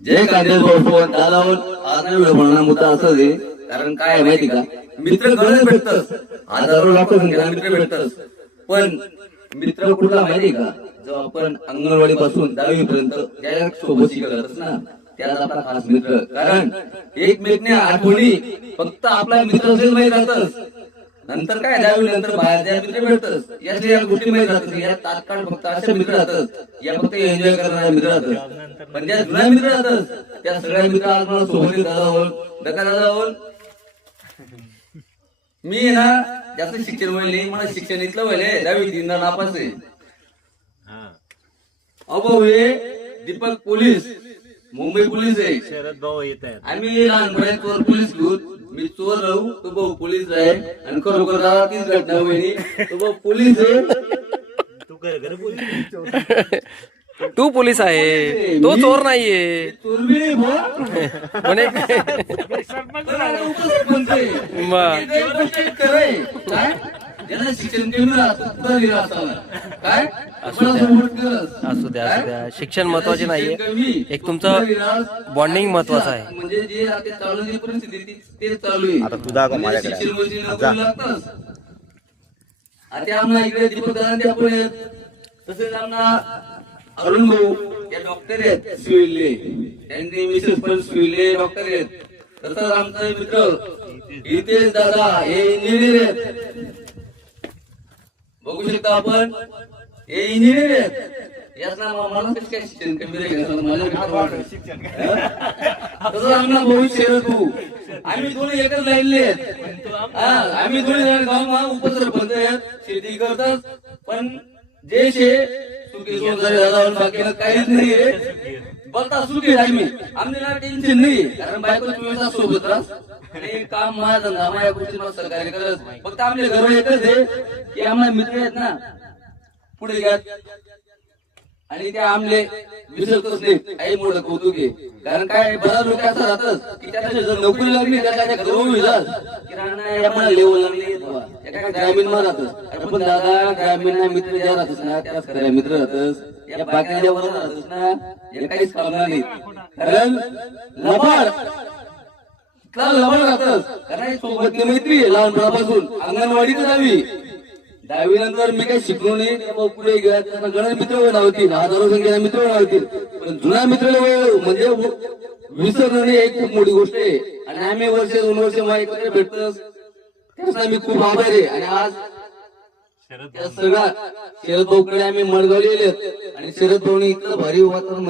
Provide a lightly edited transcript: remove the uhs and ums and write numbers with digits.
जय कांदेश भाऊ दादावर आज नाही व्हिडिओ बनवणार मुद्दा असं आहे. कारण काय आहे माहिती का, मित्र गरज भेटतच, हजारो लाखो संख्येला मित्र भेटतच, पण मित्र कुठला माहिती का, जो आपण अंगणवाडी पासून 10वी पर्यंत ज्या सोबत शिकतच ना त्याला आपला खास मित्र. कारण एकमेकने आठवणी फक्त आपला मित्र असेल माहिती राहतच, नंतर काय 10वी नंतर बाहेर त्या मित्र भेटतच, या गोष्टी माहिती राहतात. या तात्काळ फक्त असे मित्र राहतात, या फक्त एन्जॉय करणारे मित्र राहतात. पण त्या जुन्या मित्र राहतात त्या सगळ्या मित्र आज मला सोबत दादा मी ना जास्त शिक्षण व्हायले, मला शिक्षण इथलं व्हायले 10वी 3दा नापास आहे. अभाऊ हे दीपक पोलीस, मुंबई पोलीस आहे. शरद भाऊ येत आहेत. आम्ही लहानपणी चोर पोलीस घेऊन, मी चोर राहू तो भाऊ पोलीस आहे. आणि खरोखर दादा तीच घटना होईल, तो भाऊ पोलीस आहे, तू घर पोलीस. तू पोलीस आहे, तो चोर नाहीये. चोर बी नाही भाऊ. म्हणे काय ज्यांना शिक्षण कमी राहतं काय असू द्या, शिक्षण महत्वाचे नाहीये, एक तुमचं बॉन्डिंग महत्वाचं आहे. म्हणजे जे आता चालू जी परिस्थिती तेच चालू आहे. आता तुझा म्हणजे शिक्षण म्हणजे नोकरी लागतंच. आता आम्हाला इकडे दीपक दादा आपण तसेच आम्हाला अरुण भाऊ या डॉक्टर आहेत सिव्हिलले, त्यांनी मिसेस पण सिव्हिलले डॉक्टर आहेत. तसंच आमचा मित्र हितेश दादा हे इंजिनियर आहेत, बघू शकता आपण हे इंजिनियर आहेत. याचा मला कसं काय शिक्षण कमी राहील माझ्या तसं आम्हाला भविष्य भाऊ आम्ही दोन्ही एकच लाईनले आहेत. आम्ही दोन्ही गाव उपसरपंच आहेत, शेती करतात. पण जे शे सुखी बाकीला काहीच नाहीये, बघता सुखी आम्ही, आम्हाला टेन्शन नाही. कारण बायको व्यवस्था सोबत राहत आणि काम माझा धंदा माझ्या गोष्टी मला सहकार्य करत. फक्त आपले घर एकच आहे की आम्हाला मित्र आहेत ना पुढे घ्या, आणि त्या आमले विसरतच नाही. काही मोठं कौतुक आहे. कारण काय बऱ्याच लोक असं राहतात की त्याच्या जर नोकरी लागली त्याच्या घरून जात की आम्हाला लेवल लागली ग्रामीण मध्ये राहतच. पण दादा ग्रामीण मित्र ज्या राहतच ना त्याला खऱ्या मित्र राहतच, या बाकीच्या वर राहतच ना या काहीच करणार नाही. कारण लबाड राहतच, कारण सोबत मैत्री आहे लहानपणापासून. अंगणवाडी तर 10वी नंतर मी काही शिकलो नाही, पुढे गणेश मित्र होतील, हजारो संख्येने मित्र होतील. पण जुना मित्र म्हणजे विसरणं नाही एक खूप मोठी गोष्ट आहे. आणि आम्ही वर्ष 2 वर्ष एकत्र भेटतोच, त्याचा मी खूप आभार आहे. आणि आज सगळा शरद भाऊकडे आम्ही मडगावले आणि शरद भाऊने इतकं भारी वातावरण